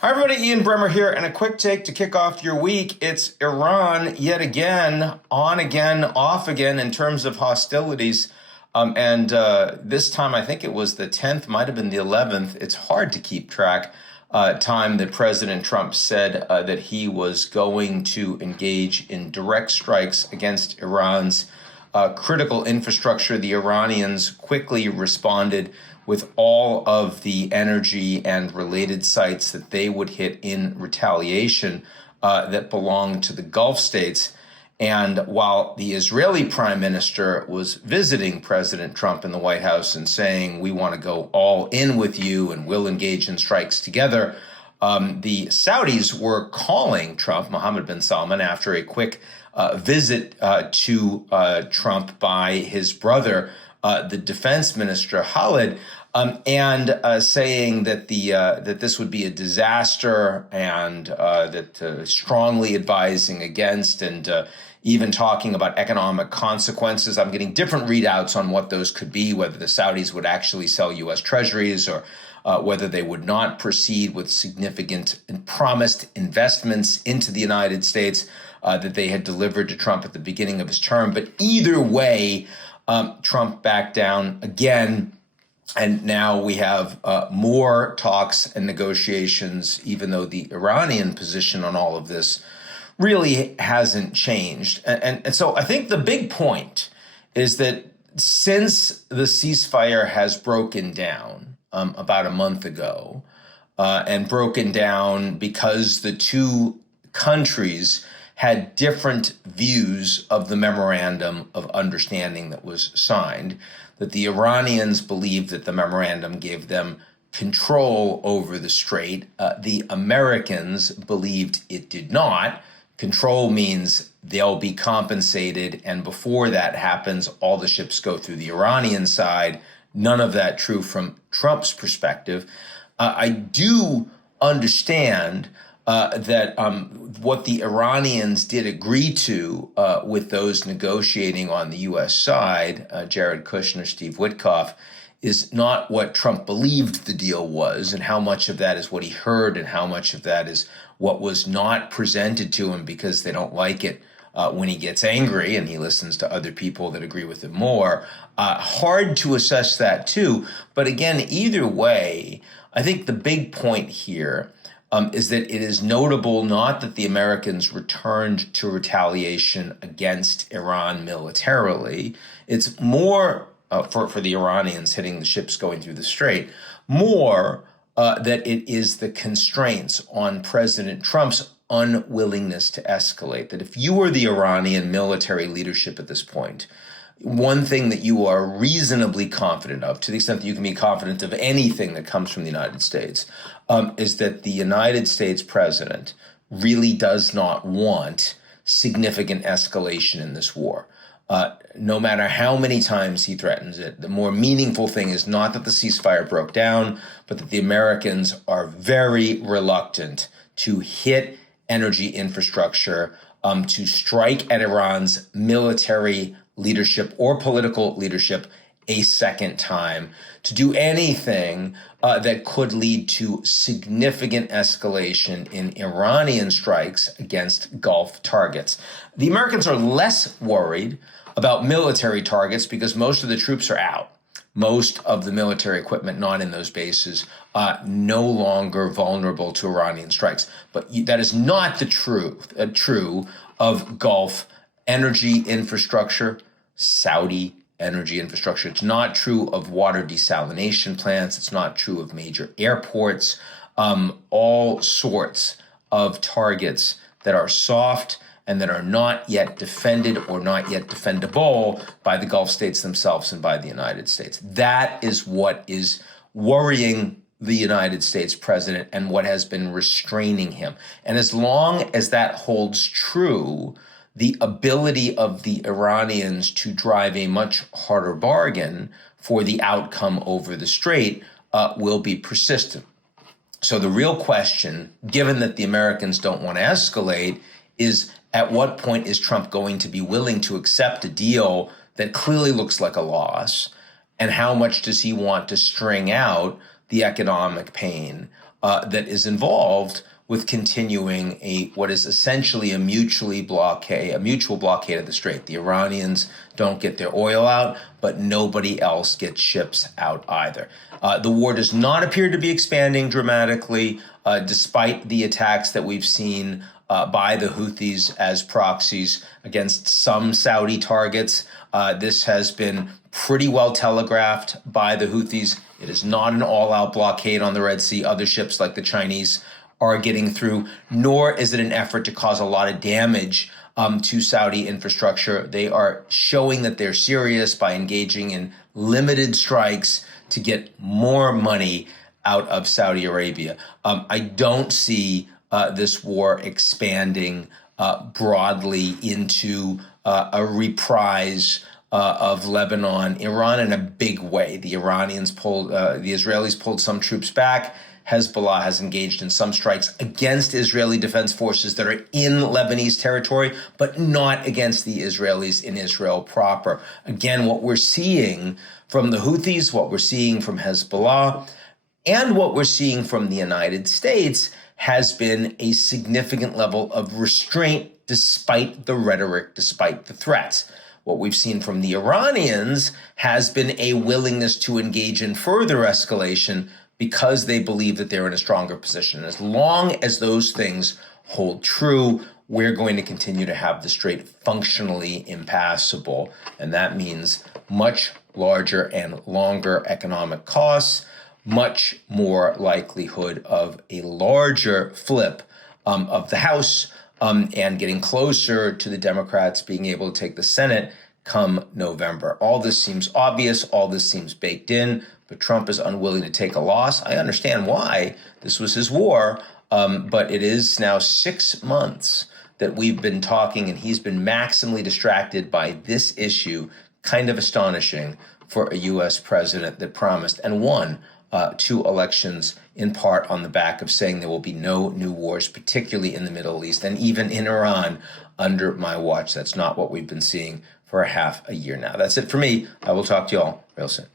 Hi, everybody. Ian Bremmer here, and a quick take to kick off your week. It's Iran yet again, on again, off again in terms of hostilities. And this time, I think it was the 10th, might have been the 11th. It's hard to keep track. Time that President Trump said that he was going to engage in direct strikes against Iran's critical infrastructure. The Iranians quickly responded with all of the energy and related sites that they would hit in retaliation that belonged to the Gulf states. And while the Israeli prime minister was visiting President Trump in the White House and saying, we want to go all in with you and we'll engage in strikes together, the Saudis were calling Trump, Mohammed bin Salman, after a quick visit to Trump by his brother, the defense minister, Khalid, and saying that that this would be a disaster and that strongly advising against and even talking about economic consequences. I'm getting different readouts on what those could be, whether the Saudis would actually sell U.S. treasuries or whether they would not proceed with significant and promised investments into the United States that they had delivered to Trump at the beginning of his term. But either way, Trump backed down again. And now we have more talks and negotiations, even though the Iranian position on all of this really hasn't changed. And so I think the big point is that since the ceasefire has broken down about a month ago, and broken down because the two countries had different views of the memorandum of understanding that was signed, that the Iranians believed that the memorandum gave them control over the strait. The Americans believed it did not. Control means they'll be compensated, and before that happens, all the ships go through the Iranian side. None of that true from Trump's perspective. I do understand that what the Iranians did agree to with those negotiating on the U.S. side, Jared Kushner, Steve Witkoff, is not what Trump believed the deal was, and how much of that is what he heard and how much of that is what was not presented to him because they don't like it when he gets angry and he listens to other people that agree with him more. Hard to assess that too. But again, either way, I think the big point here is that it is notable not that the Americans returned to retaliation against Iran militarily. It's more for the Iranians hitting the ships going through the strait, more that it is the constraints on President Trump's unwillingness to escalate. That if you were the Iranian military leadership at this point, one thing that you are reasonably confident of, to the extent that you can be confident of anything that comes from the United States, is that the United States president really does not want significant escalation in this war. No matter how many times he threatens it, the more meaningful thing is not that the ceasefire broke down, but that the Americans are very reluctant to hit energy infrastructure, to strike at Iran's military leadership or political leadership a second time, to do anything that could lead to significant escalation in Iranian strikes against Gulf targets. The Americans are less worried about military targets because most of the troops are out. Most of the military equipment not in those bases no longer vulnerable to Iranian strikes. But that is not the true of Gulf energy infrastructure, Saudi energy infrastructure. It's not true of water desalination plants. It's not true of major airports. All sorts of targets that are soft and that are not yet defended or not yet defendable by the Gulf states themselves and by the United States. That is what is worrying the United States president and what has been restraining him. And as long as that holds true, the ability of the Iranians to drive a much harder bargain for the outcome over the strait will be persistent. So the real question, given that the Americans don't want to escalate, is at what point is Trump going to be willing to accept a deal that clearly looks like a loss? And how much does he want to string out the economic pain that is involved with continuing what is essentially a mutual blockade of the Strait. The Iranians don't get their oil out, but nobody else gets ships out either. The war does not appear to be expanding dramatically, despite the attacks that we've seen by the Houthis as proxies against some Saudi targets. This has been pretty well telegraphed by the Houthis. It is not an all-out blockade on the Red Sea. Other ships like the Chinese are getting through, nor is it an effort to cause a lot of damage to Saudi infrastructure. They are showing that they're serious by engaging in limited strikes to get more money out of Saudi Arabia. I don't see this war expanding broadly into a reprise of Lebanon, Iran in a big way. The Israelis pulled some troops back. Hezbollah has engaged in some strikes against Israeli defense forces that are in Lebanese territory, but not against the Israelis in Israel proper. Again, what we're seeing from the Houthis, what we're seeing from Hezbollah, and what we're seeing from the United States has been a significant level of restraint despite the rhetoric, despite the threats. What we've seen from the Iranians has been a willingness to engage in further escalation because they believe that they're in a stronger position. As long as those things hold true, we're going to continue to have the Strait functionally impassable. And that means much larger and longer economic costs, much more likelihood of a larger flip of the House and getting closer to the Democrats being able to take the Senate come November. All this seems obvious. All this seems baked in. But Trump is unwilling to take a loss. I understand why. This was his war. But it is now 6 months that we've been talking, and he's been maximally distracted by this issue. Kind of astonishing for a U.S. president that promised and won 2 elections in part on the back of saying there will be no new wars, particularly in the Middle East and even in Iran under my watch. That's not what we've been seeing for half a year now. That's it for me. I will talk to you all real soon.